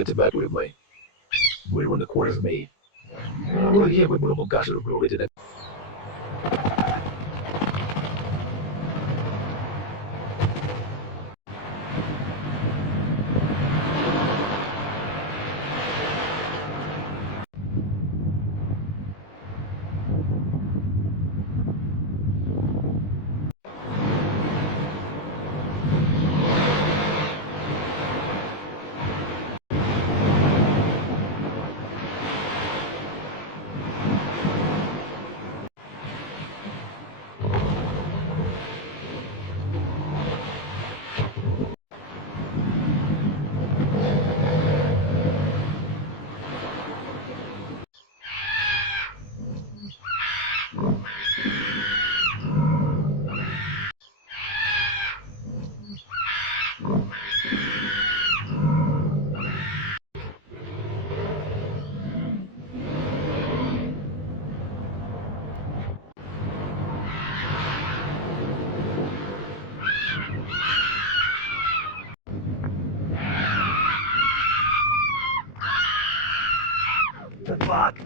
get to back with me. We run the quarters of me. Well, yeah, we will got to go with it. Fuck.